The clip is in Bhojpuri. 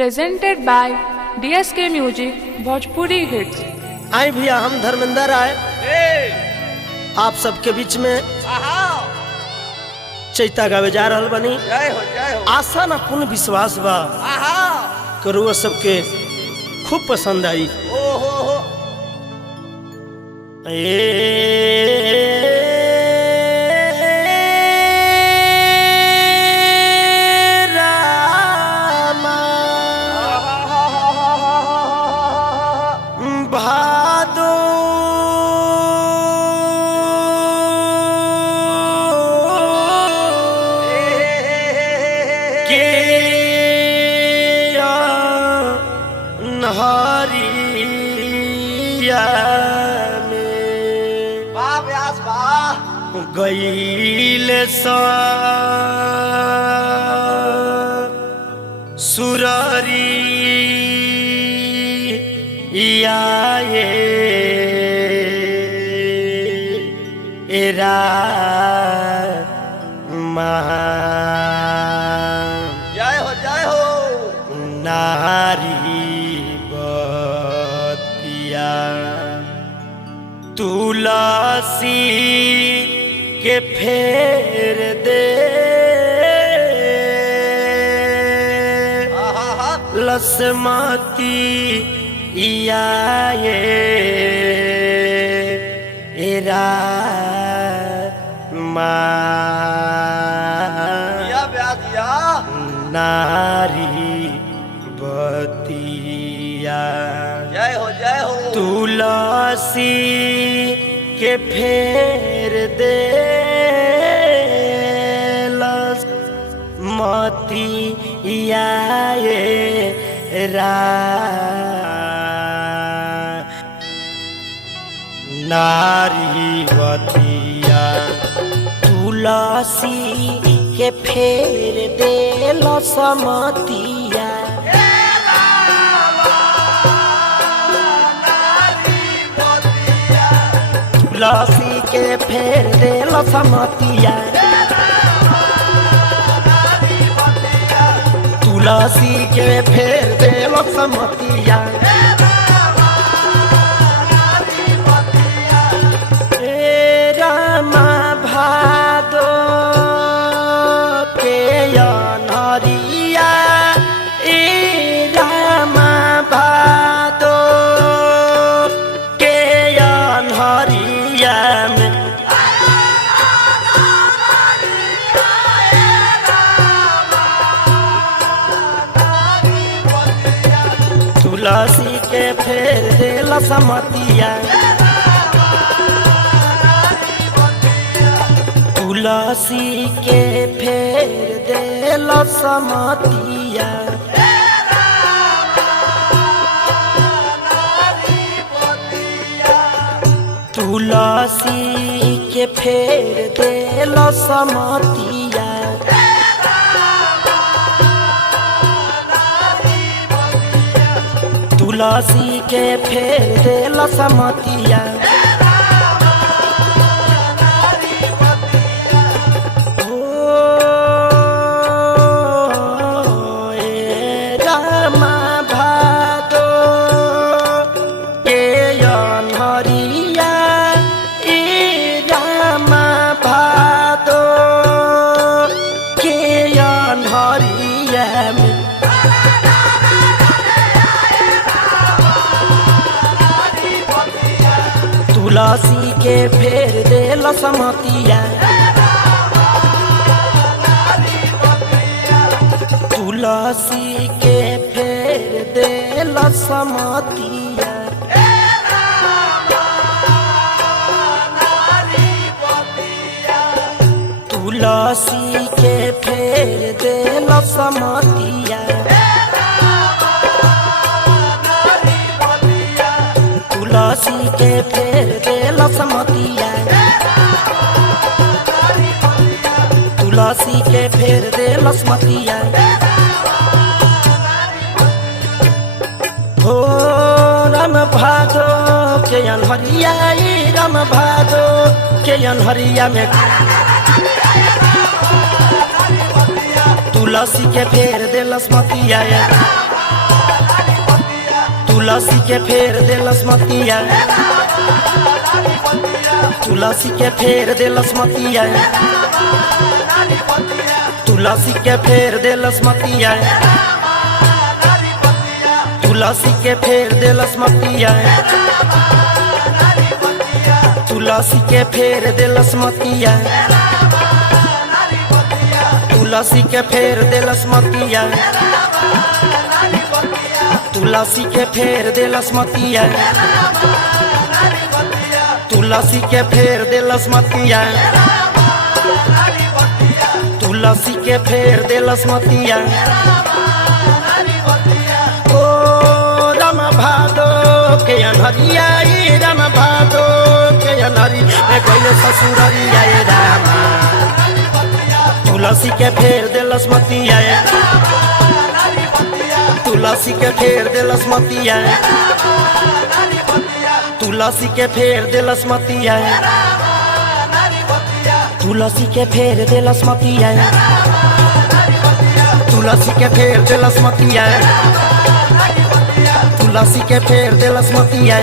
presented by DSK Music Bhojpuri hits. आई भैया हम धर्मेंद्र आए आप सबके बीच में चैता गावे जा रहल बनी। आशा ना पूर्ण विश्वास बा करुआ सबके खूब पसंद आई। गईल सुरारी आए एरा जय हो नारी बतिया तुलसी के फेर दे लसमती आए एरा नारी बतिया जय हो तुलसी के फेर दे मती आए नारी बतिया तुलसी के फेर दे लसमतिया तुलसी के फेर दे लसमतिया तुलसी के फेर दे लसमतिया रामा भादो के अनहरिया रामा भादो के अनहरिया में तुलसी के फेर दे लसमतिया तुलसी के फेर दे लसमतिया तुलसी के फेर दे लसमतिया तुलसी के फेर दे लसमतिया तुलसी के फेर दे लसमतिया तुलसी के फेर दे लसमतिया तुलसी के फेर दे लसमतिया तुलसी के फेर दे लसमतिया तुलसी के फेर दे लसमतिया हो राम भादो के अनहरिया राम भादो के अनहरिया में तुलसी के फेर दे लसमतिया तुलसी के फेर देलस मतिया तुलसी के फेर देलस मतिया तुलसी के फेर देलस मतिया तुलसी के फेर देलस मतिया तुलसी के फेर देलस मतिया तुलसी के फेर देलस मतिया तुलसी के फेर देलस मतिया तुलसी के फेर देलस मतिया तुलसी के फेर देलस मतिया ओ राम भादो के अनहरिया राम भादो के अनहरी में गइले ससुररिया रामा तुलसी के फेर देलस मतिया तुलसी के फेर देलस मतिया तुलसी के फेर देलस मतिया तुलसी के फेर देलस मतिया तुलसी के फेर देलस मतिया तुलसी के फेर देलस मतिया